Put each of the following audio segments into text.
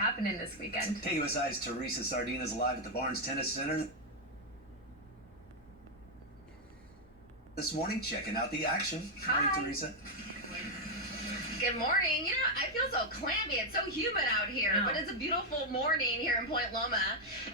happening this weekend? KUSI's Teresa Sardina is live at the Barnes Tennis Center this morning, checking out the action. Hi. Morning, Teresa. Good morning. You know, I feel so clammy. It's so humid out here, but it's a beautiful morning here in Point Loma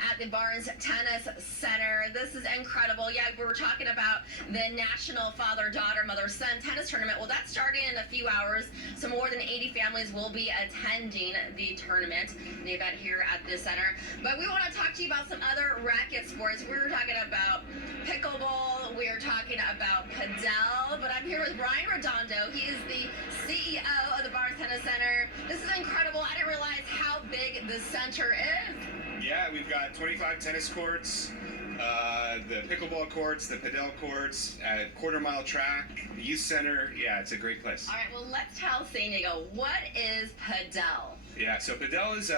at the Barnes Tennis Center. This is incredible. Yeah, we were talking about the National Father-Daughter, Mother-Son Tennis Tournament. Well, that's starting in a few hours, so more than 80 families will be attending the tournament, the event here at the center. But we want to talk to you about some other racket sports. We were talking about pickleball. We were talking about Padel. But I'm here with Brian Redondo. He is the CEO of the Barnes Tennis Center. This is incredible. I didn't realize how big the center is. Yeah, we've got 25 tennis courts, the pickleball courts, the Padel courts, quarter-mile track, the youth center. Yeah, it's a great place. All right, well, let's tell San Diego, what is Padel? Yeah, so Padel is,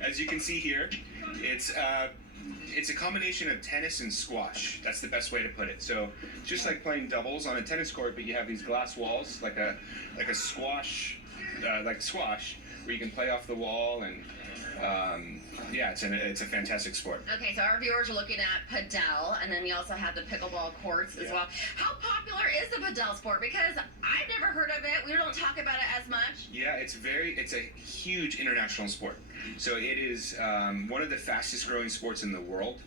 as you can see here, it's a combination of tennis and squash. That's the best way to put it. So just like playing doubles on a tennis court, but you have these glass walls, like a squash, where you can play off the wall, and yeah, it's a fantastic sport. Okay, so our viewers are looking at Padel, and then we also have the pickleball courts as well. How popular is the Padel sport? Because I've never heard of it. We don't talk about it as much. Yeah, it's a huge international sport. So it is one of the fastest growing sports in the world.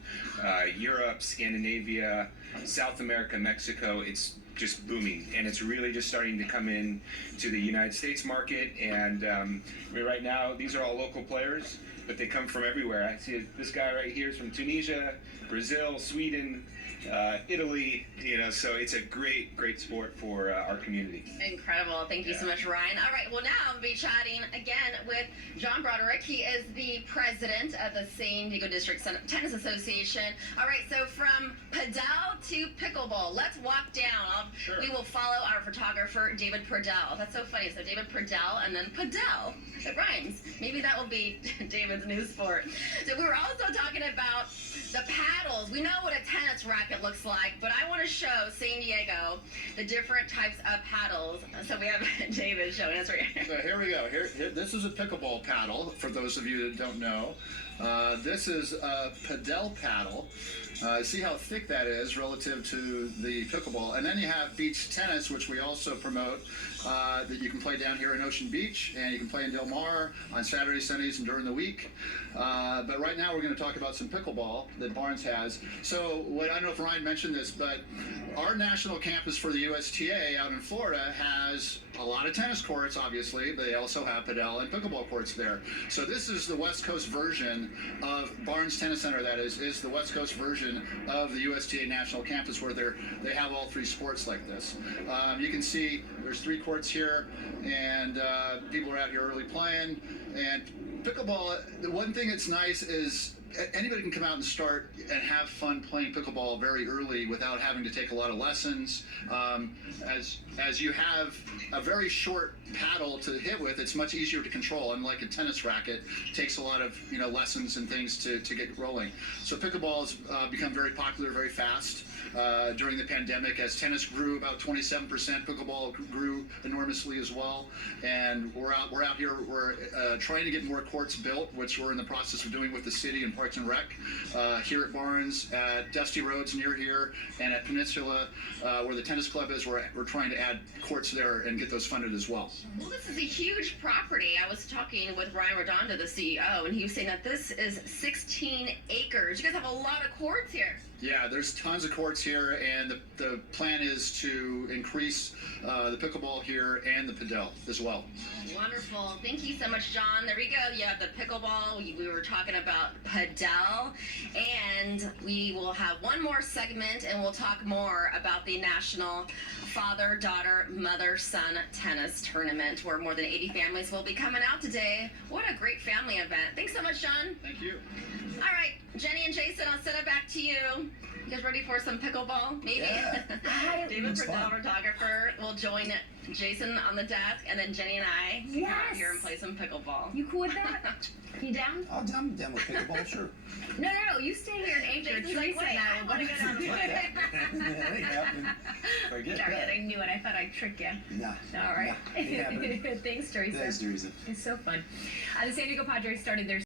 Europe, Scandinavia, South America, Mexico, it's just booming, and it's really just starting to come in to the United States market. And right now, these are all local players, but they come from everywhere. I see this guy right here is from Tunisia, Brazil, Sweden, Italy, so it's a great sport for our community. Incredible. Thank you so much, Ryan. All right, well, now I'll be chatting again with John Broderick. He is the president of the San Diego District Tennis Association. All right, so from Padel to pickleball, let's walk down. Sure. We will follow our photographer, David Pradell. That's so funny. So David Pradell and then Padel. It rhymes. Maybe that will be David's new sport. So we were also talking about the paddles. We know what a tennis racket looks like, but I want to show San Diego the different types of paddles. So we have David showing us right here. So here we go. Here, this is a pickleball paddle, for those of you that don't know. This is a Padel paddle. See how thick that is relative to the pickleball. And then you have beach tennis, which we also promote, that you can play down here in Ocean Beach, and you can play in Del Mar on Saturdays, Sundays, and during the week. But right now we're going to talk about some pickleball that Barnes has. So I don't know if Ryan mentioned this, but our national campus for the USTA out in Florida has a lot of tennis courts, obviously, but they also have Padel and pickleball courts there. So this is the West Coast version of Barnes Tennis Center. That is the West Coast version of the USTA national campus, where they have all three sports like this. You can see there's 3 courts here, and people are out here early playing. And pickleball, the one thing that's nice is anybody can come out and start and have fun playing pickleball very early without having to take a lot of lessons. As you have a very short paddle to hit with, it's much easier to control. Unlike a tennis racket, it takes a lot of lessons and things to get rolling. So pickleball has become very popular very fast. During the pandemic, as tennis grew about 27%, pickleball grew enormously as well. And we're out here. We're trying to get more courts built, which we're in the process of doing with the city and Parks and Rec. Here at Barnes, at Dusty Roads near here, and at Peninsula, where the tennis club is, we're trying to add courts there and get those funded as well. Well, this is a huge property. I was talking with Ryan Redondo, the CEO, and he was saying that this is 16 acres. You guys have a lot of courts here. Yeah, there's tons of courts here, and the plan is to increase the pickleball here and the Padel as well. Wonderful. Thank you so much, John. There we go. You have the pickleball. We were talking about Padel, and we will have one more segment, and we'll talk more about the National Father-Daughter, Mother-Son Tennis Tournament, where more than 80 families will be coming out today. What a great family event. Thanks so much, John. Thank you. All right, Jenny and Jason, I'll send it back to you. You guys ready for some pickleball? Maybe? Yeah. David, It's fun. photographer, will join Jason on the desk, and then Jenny and I come out here and play some pickleball. You cool with that? You down? I'm down with pickleball, sure. No. You stay here in anchor. Jason's like, Teresa wait, and I I will want to go go down the down. That ain't happening. Forget Darn it, that. I knew it. I thought I'd trick you. Nah. All right. Nah, ain't happening. Thanks, Teresa. Thanks, Teresa. It's so fun. The San Diego Padres started their